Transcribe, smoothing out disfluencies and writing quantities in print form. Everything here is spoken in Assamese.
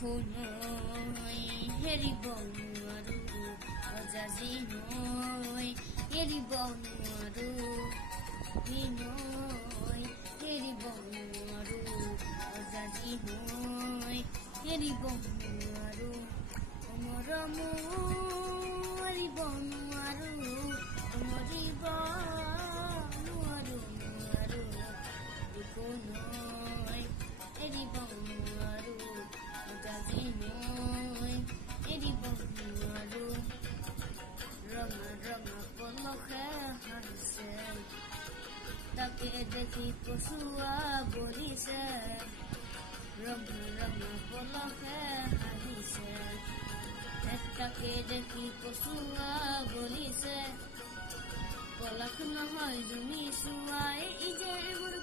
দুখনৈ হেৰিব নোৱাৰো অজাজি নৈ এৰিব নোৱাৰো নৈ এৰিব নোৱাৰো অজাজি নৈ এৰিব নোৱাৰো অমৰ মৰিব নোৱাৰো মৰিব নোৱাৰো দুখনৈ এৰিব নোৱাৰো অজাজি নৈ এৰিব নোৱাৰো ৰঙা ৰঙা পলসে হাৰিছে তাকে দেখি কচুৱা বলিছে ৰঙা ৰঙা পলসে হাৰিছে তাকে দেখি কচুৱা বলিছে পলক নহয় জুমি চুৱাই ইজে মোৰ